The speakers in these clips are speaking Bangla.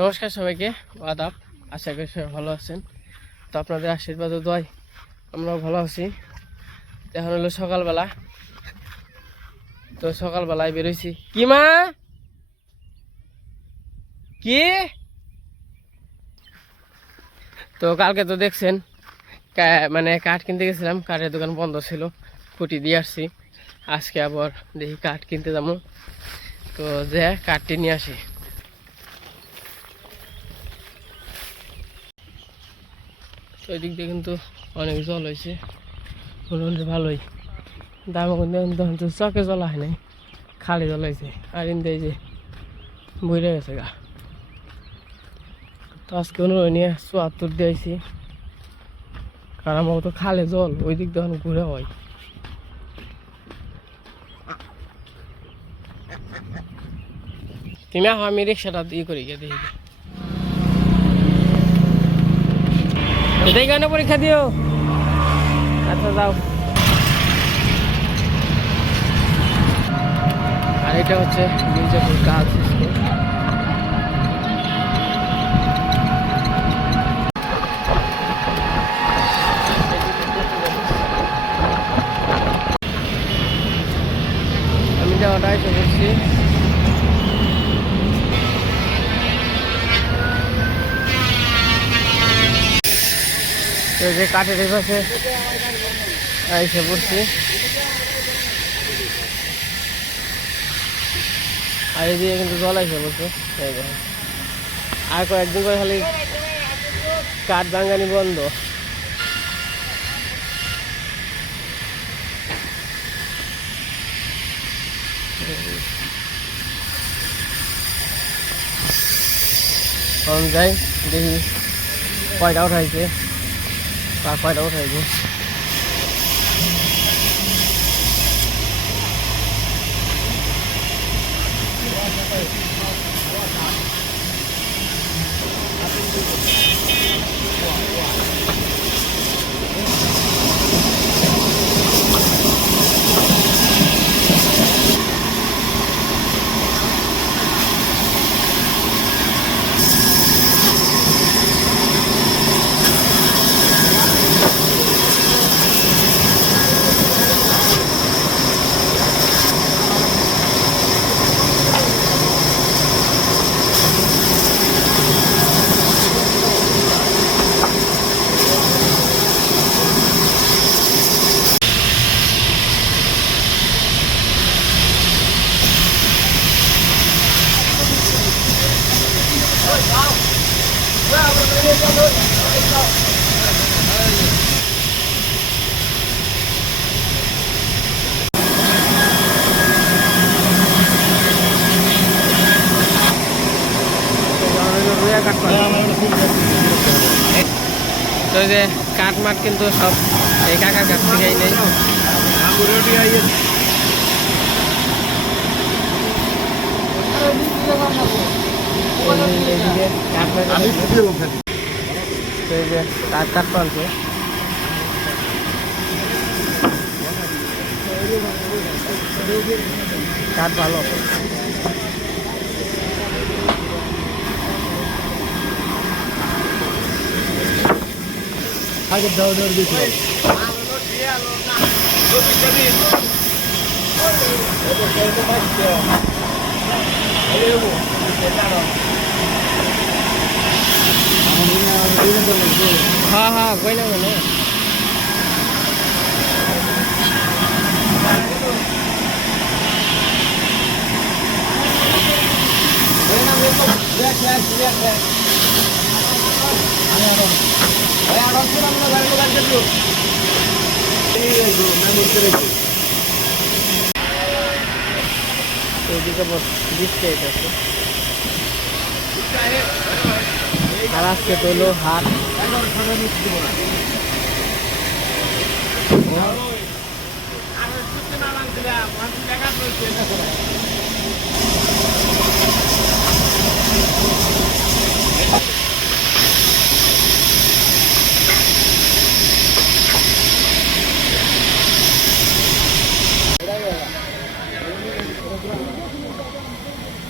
নমস্কার সবাইকে, আদাব। আশা করি সবাই ভালো আছেন। তো আপনাদের আশীর্বাদ ও দোয়ায় আমরাও ভালো আছি। এখন হলো সকালবেলা, তো সকালবেলায় বেরোইছি। কি মা, কি? তো কালকে তো দেখছেন মানে কাঠ কিনতে গেছিলাম, কাঠের দোকান বন্ধ ছিল, খুঁটি দিয়ে আসছি। আজকে আবার দেখি কাঠ কিনতে যাবো, তো যে কাঠটি নিয়ে আসি। তো ওই দিক দিয়ে কিন্তু অনেক জল হয়েছে, মোটামুটি ভালোই। দাম কিন্তু চকে জল হয় নাই, খালি জল হয়েছে। আর ইন্দে যে বইরে গেছে গা। তো আজকে অনুযায়ী নিয়ে ৭৪ দিয়েছি, কারণ আমার তো খালে জল, ওই দিক দিয়ে ঘুরে হয়। তুমি আমি রিক্সাটা দিয়ে করি গিয়ে দেখি। কেন পরীক্ষা দিও? আচ্ছা যাও। আর এটা হচ্ছে মির্জাপুর গার্লস স্কুল। আমি যাওয়াটা এসে করছি। যে কাঠের পাশে এসে পড়ছি, আর এদিকে কিন্তু জল এসে পড়ছে। এই দেখেন, আর কয়েকদিন করে খালি কাঠ ভাঙানি বন্ধ। যাই দেখি কয়টা উঠাইছে, কয়টা উঠাইছে। তো যে কাঠ মাঠ কিন্তু সব এই কাকার কাছ থেকেই নেই। কাঠ পালছে, কাঠ ভালো। আগে দাও দাও দিতে হ্যাঁ হ্যাঁ কই না মানে ওইদিকে বিস্কেট আছে। আর আজকে তো হলো হাট।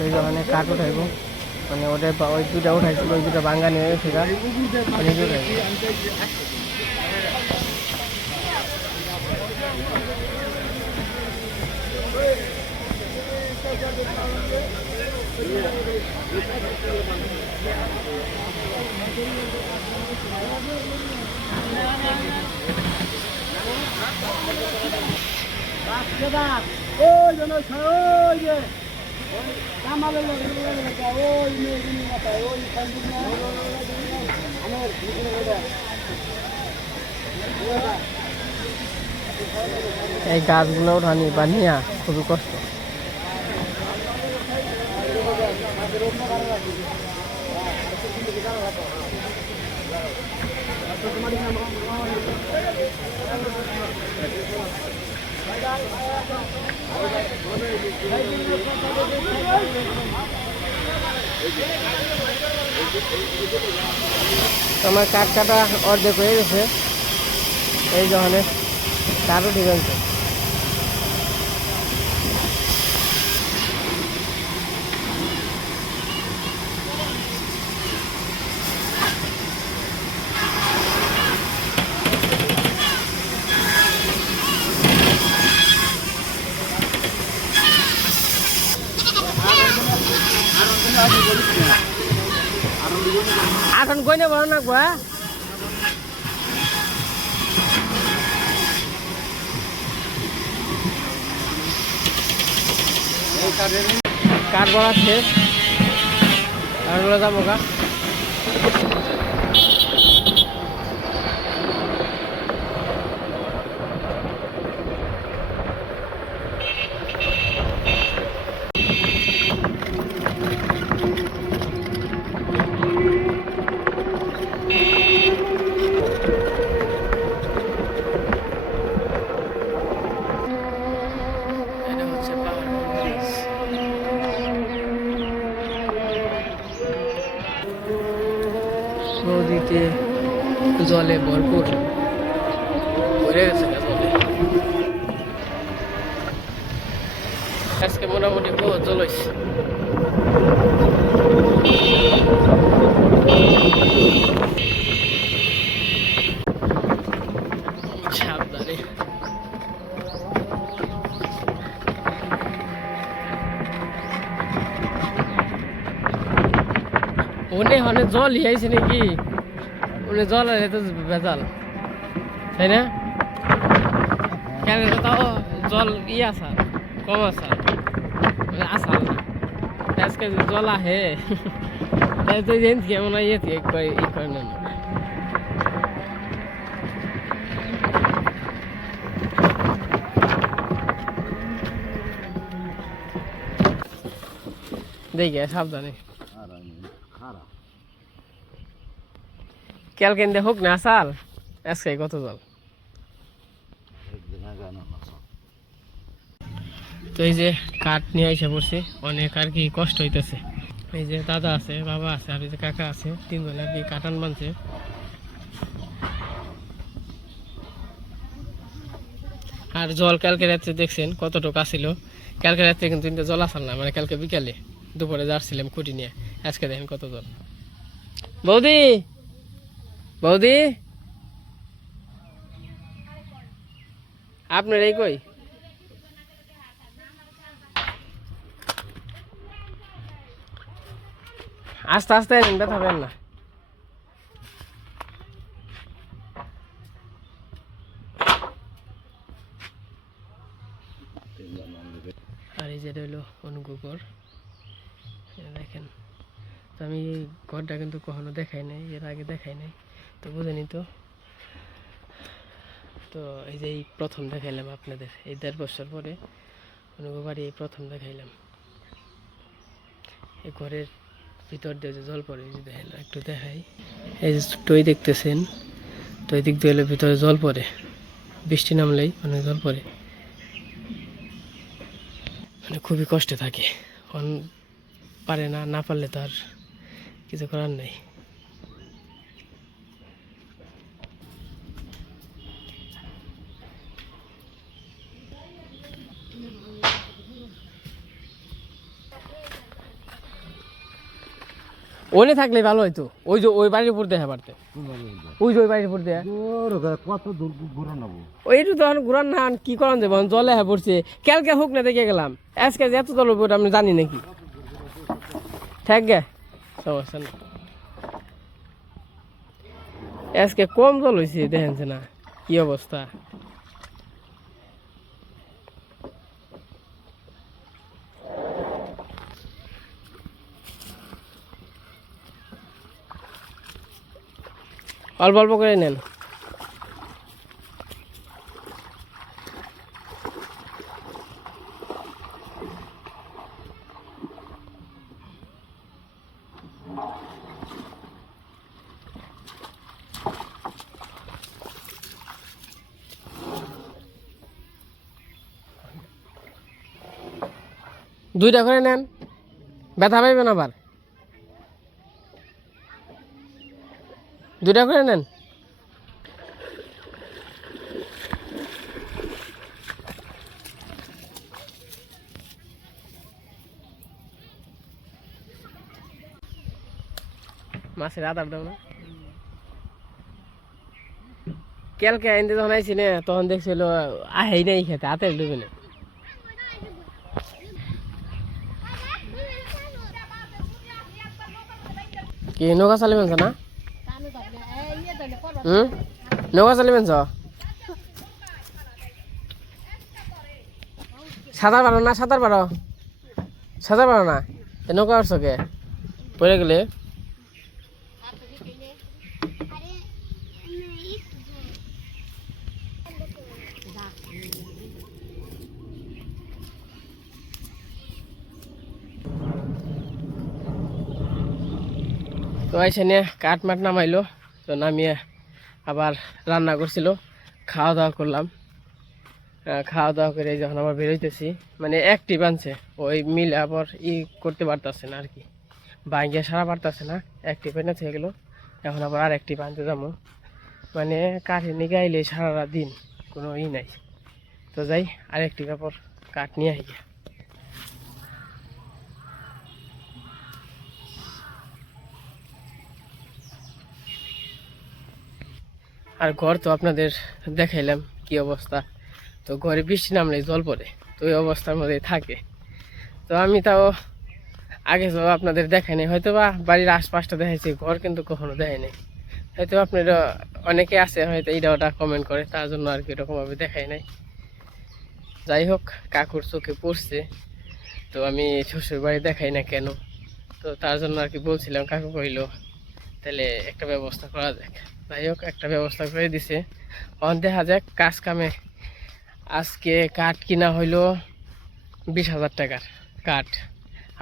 ওই যখন কাঠ উঠাইব মানে ওই দুটা উঠাইছিল, ওই দুটা ভাঙ্গা নিয়ে গেছে এই গাছগুলো উঠানি বা নিয়া খুবই কষ্ট। আমার কাঠ কাটা অর্ধেক হয়ে গেছে, এই যখন কাঠও ঠিক আছে। এখন কইনে বড় না গো, কাঠ বড়া শেষ আর যাবো গা। নদীতে জলে ভরপুর ভরে গেছে জলে, আজকে মোটামুটি বহুত জল হয়েছে। সাবধানে ওনে জল হিয়াইছে নাকি, ওনে জল আর এত ভেজাল, তাই না? কেন তাও জল আসা কম আসা আসাল না, আজকে জল আহে তাই তো কেমন ইয়ে থেকে ই করে না। দেখে সাবধানে কালকে হোক না সাল, আজকে কত জল। তো এই যে কাঠ নিয়ে এসে পড়ছি, অনেক আর কি কষ্ট হইতেছে। এই যে দাদা আছে, বাবা আছে, আর এই যে কাকা আছে, তিনজন আর কি কাটান বানছে। আর জল কালকে রাত্রে দেখছেন কতটুকু আসছিল, কালকে রাত্রে কিন্তু জল আসাল না, মানে কালকে বিকালে দুপুরে যাচ্ছিলাম খুঁটি নিয়ে, আজকে দেখেন কত জল। বৌদি বৌদি আপনার এই কই আস্তে আস্তে ব্যথা পেন না। আর এই যে রইল অনুগোকর, দেখেন। তো আমি এই ঘরটা কিন্তু কখনো দেখাই নাই, এর আগে দেখাই নাই, তো বুঝেনি তো। তো এই যে এই প্রথম দেখাইলাম আপনাদের, এই 1.5 বছর পরে অনুগো বাড়ি এই প্রথম দেখাইলাম। এই ঘরের ভিতর দিয়ে যে জল পড়ে, যে দেখেন একটু দেখাই, এই যে টই দেখতেছেন, তো এই দিক দিয়ে ভিতরে জল পড়ে, বৃষ্টি নামলেই অনেক জল পড়ে, মানে খুবই কষ্টে থাকে। পারে না, না পারলে তো আর কিছু করার নেই। ওনে থাকলে ভালো হইতো ওই যে ওই বাড়ির উপর দেখা পারতে ওই যে ওই বাড়ির উপর দেয়া কত দূর ঘুরে নেবো ওইটু তখন ঘুরান না কি করান যাবো জলে হ্যাঁ পড়ছে কালকে হোক না দেখে গেলাম আজকে এত জল উপর আমি জানি নাকি থাক গে সমস্যা না আজকে কম জল হয়েছে দেখেন না কি অবস্থা অল্প অল্প করে নেন দুইটা করে নেন ব্যথা পাইবেন আবার দুইটা করে নেন মাছের আদার দাও না কালকে আইনতে যখন আইছি না তখন দেখছিল আহেই নাই খেতে হাতে ডুবে না কি নৌকা চালিবেন না নৌকা চালিবেন সাঁতার পারো না সাঁতার পারো সাঁতার পারো না নৌকা আসছো কে পড়ে গেলে তো এসে কাঠ মাঠ নামাইলো তো নামিয়ে আবার রান্না করছিল খাওয়া দাওয়া করলাম খাওয়া দাওয়া করে যখন আবার বেরোইতেছি মানে একটি বানছে ওই মিলে আবার করতে পারতেছে না আর কি বাইকে সারা পারতেছে না একটি পেনে থেকে গেলো এখন আবার আর একটি বানতে যাবো মানে কাঠে নিয়ে গাইলে সারা দিন কোনো নাই তো যাই আরেকটি কাপড় কাঠ নিয়ে আই আর ঘর তো আপনাদের দেখাইলাম কি অবস্থা তো ঘরে বৃষ্টি নামলে জল পড়ে তো ওই অবস্থার মধ্যে থাকে তো আমি তাও আগে তো আপনাদের দেখাই নাই হয়তো বা বাড়ির আশপাশটা দেখাইছি ঘর কিন্তু কখনো দেখাই নাই হয়তো আপনারা অনেকে আছে হয়তো এইটা ওটা কমেন্ট করে তার জন্য আর কি এরকমভাবে দেখাই নাই যাই হোক কাকুর চোখে পড়ছে তো আমি শ্বশুর বাড়ি দেখাই না কেন তো তার জন্য আর কি বলছিলাম কাকু কইলো তাহলে একটা ব্যবস্থা করা যাক যাই হোক একটা ব্যবস্থা করে দিছে দেখা যাক কাজ কামে আজকে কাঠ কিনা হইলো 20,000 টাকার কাঠ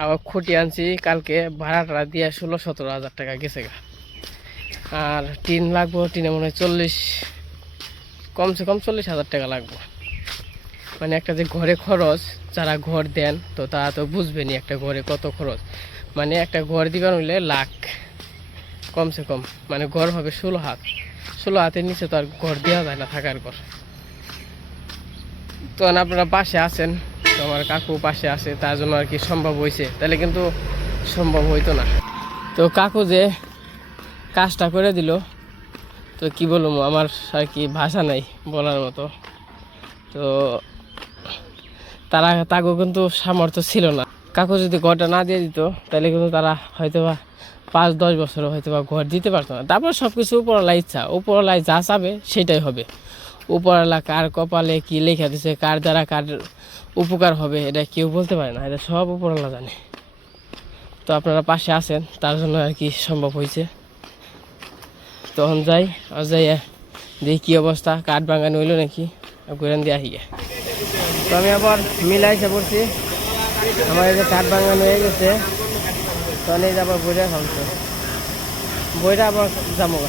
আবার খুঁটি আনছি কালকে ভাড়াটা দিয়ে 16-17 হাজার টাকা গেছে গা আর টিন লাগবো টিনে মনে হয় 40 কমসে কম 40,000 টাকা লাগবো মানে একটা যে ঘরে খরচ যারা ঘর দেন তো তারা তো বুঝবেনি একটা ঘরে কত খরচ মানে একটা ঘর দিবার হইলে লাখ কমসে কম মানে ঘর হবে 16 হাতের নিচে তো আর ঘর দেওয়া যায় না থাকার ঘর তো আপনারা পাশে আছেন তো আমার কাকু পাশে আছে তার জন্য আর কি সম্ভব হয়েছে তাহলে কিন্তু সম্ভব হইতো না তো কাকু যে কাজটা করে দিল তো কি বলবো আমার আর কি ভাষা নাই বলার মতো তো তাকে কিন্তু সামর্থ্য ছিল না কাকু যদি ঘরটা না দিয়ে দিত তাহলে কিন্তু তারা হয়তো বা 5-10 বছরও হয়তো বা ঘর দিতে পারতো না তারপর সব কিছু উপরওয়ালা ইচ্ছা উপরওয়ালায় যা চাবে সেটাই হবে উপরওয়ালা কার কপালে কি লেখা দিছে কার দ্বারা কার উপকার হবে এটা কেউ বলতে পারে না এটা সব উপরওয়ালা জানে তো আপনারা পাশে আছেন তার জন্য আর কি সম্ভব হয়েছে তখন যাই আর যাই দেখি কী অবস্থা কাঠ ভাঙানো হইলো নাকি ঘুরান দিয়ে আসি তো আমি আবার মিলাইছে পড়ছি আমার এই যে কাঠ ভাঙানো হয়ে গেছে তখন এই যে আবার বইটা খামছে বইটা আবার যাবো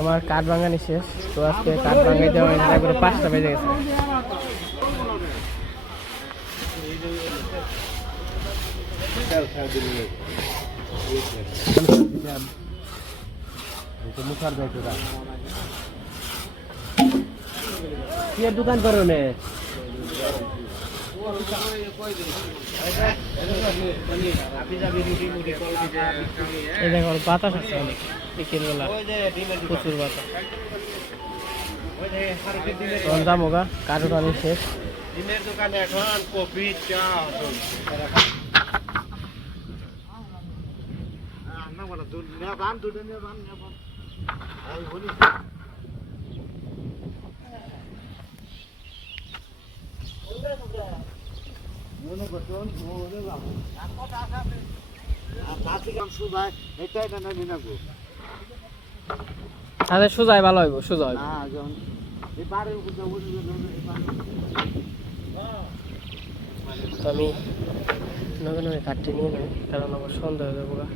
আমার কাঠ ভাঙানি শেষ তো আজকে কাঠ ভাঙাই দেওয়া একবারে 5টা বেজে গেছে দোকান করো নে এই দেখো বাতাস আছে অনেক বিকেলবেলা প্রচুর বাতাস তখন যাবো গা কাঠো টানি শেষ ডিমের দোকানে এখন কফি চা তাহলে সোজাই ভালো হইব সোজা হইব তো আমি নগে নগে কাঠটি নিয়ে নেই কারণ আমার সন্দেহ হয়ে যাবো গা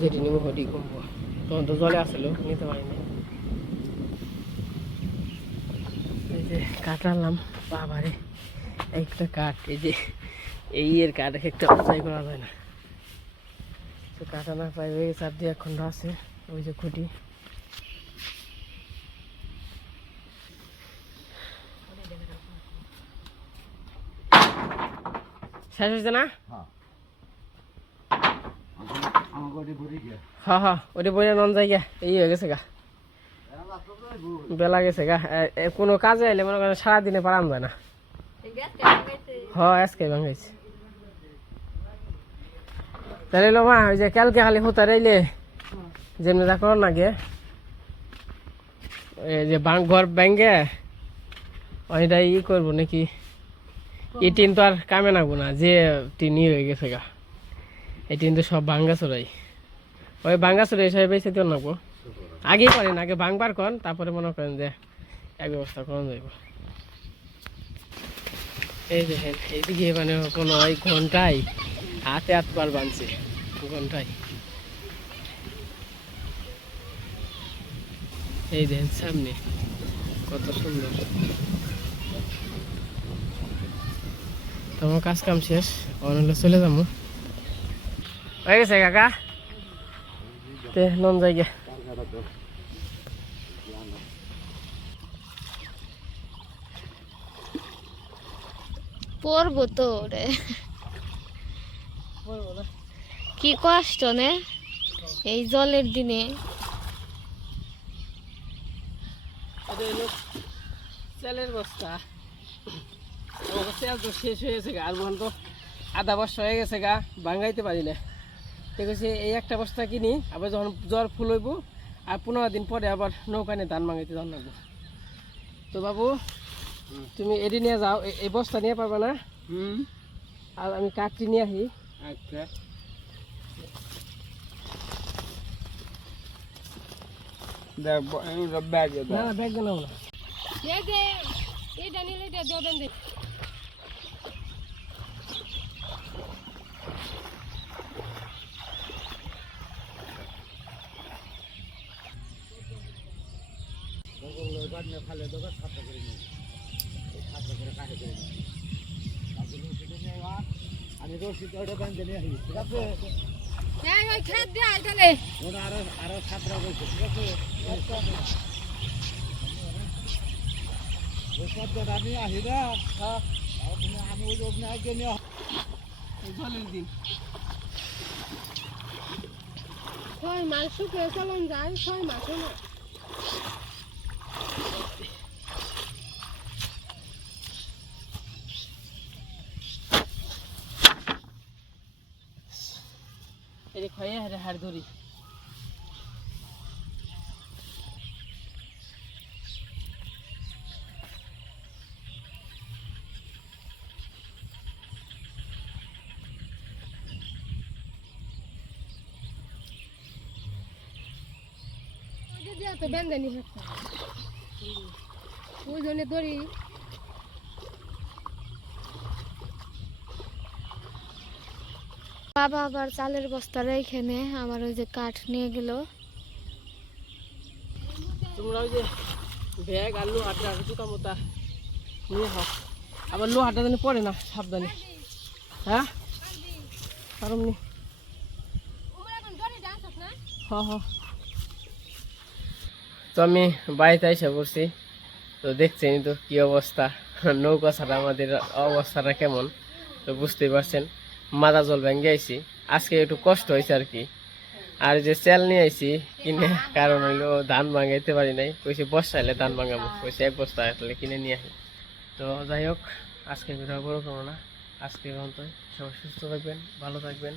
যেটি নিব হটি কমবো তখন তো জলে আসলো নিতে পারিনি এই যে কাঠ আনলাম বাবারে একটা কাঠ এই যে এই এর কাঠ একটা উঁচাই করা যায় না তো কাঠ আনা পাইবে চার দিয়ে 1 খন্ড আছে ওই যে খুঁটি শেষ হয়েছে না হ্যাঁ হ্যাঁ ওটা বইয়া নন যাই গা এই হয়ে গেছে গা বেলা গেছে গা কোনো কাজে আইলে মনে করেন সারাদিনে পারান যায় না হ্যাঁ আজকে ভাঙাইছে তাহলে মা ওই যে কালকে খালি হতা রাইলে যেমনি যা করার নাগে এই যে ঘর ব্যাঙ্গে ওইটা ই করবো নাকি এই টিন তো আর কামে নাগবো না যে টিন ই হয়ে গেছে গা এই টিন তো সব ভাঙ্গা চড়াই ওই ভাঙ্গা চড়াই সবাই বেঁচে তো নাগবো আগেই করেন আগে ভাঙবার কন তারপরে মনে করেন যে এক ব্যবস্থা করা যাইব এই দেখেন এইদিকে মানে কোনো ওই ঘন্টায় হাতে 8 বার বানছে ঘন্টায় এই দেখেন সামনে কত সুন্দর তোমার কাজ কাম শেষ অনেক চলে যাবো হয়ে গেছে কাকা তে নন জায়গা পড়বো তো রে কি কষ্ট নে এই জলের দিনে চালের বস্তা তেল তো শেষ হয়ে গেছে গা আর বহন তো আধা বস্তা হয়ে গেছে গা ভাঙাইতে পারি না দেখেছি এই একটা বস্তা কিনি আবার যখন জ্বর ফুল হইব আর 15 দিন পরে আবার নৌকা নিয়ে ধান ভাঙাইতে যান লাগবো তো বাবু তুমি এটি নিয়ে যাও এই বস্তা নিয়ে পারবে না আর আমি কাঠটি নিয়ে আসি আচ্ছা ব্যাগ না ব্যাগ দেবো না এটা নিলে এটা দেবেন দেখ আমি রশি ওটা বাঁধে নিয়ে আসি ঠিক আছে ওই খেত দিয়ে আইতালে ওটা আরো 7টা রয়েছে ঠিক আছে ওই শব্দটা আমি আসি না আমি ওই ওখানে আগে নিয়ে জলের দিন 6 মাস শুকিয়ে চলন যায় 6 মাসও না এই খয়ে হাড় ধরি তো বেঁধে নি ওই জন্য দড়ি বাবা আবার চালের বস্তা এখানে আমার ওই যে কাঠ নিয়ে গেল তোমরা ওই যে ব্যাগ আর লোহাটা জুতা মোতা নিয়ে হোক আবার লোহাটা যেন পড়ে না সাবধানে হ্যাঁ পারুম নি তো আমি বাড়িতে এসে পড়ছি। তো দেখছেন তো কি অবস্থা, নৌকা ছাড়া আমাদের অবস্থাটা কেমন। তো বুঝতেই পারছেন, মাথা জল ভেঙে আইছি। আজকে একটু কষ্ট হয়েছে আর কি। আর যে চাল নিয়ে আইছি কিনে, কারণ হইলো ধান ভাঙাইতে পারি নাই, কইছি বর্ষা এলে ধান ভাঙাবো, কইছি এক বস্তা আসলে কিনে নিয়ে আসি। তো যাই হোক, আজকে ভিডিও বড় করবো না। আজকে পর্যন্ত সবাই সুস্থ থাকবেন, ভালো থাকবেন।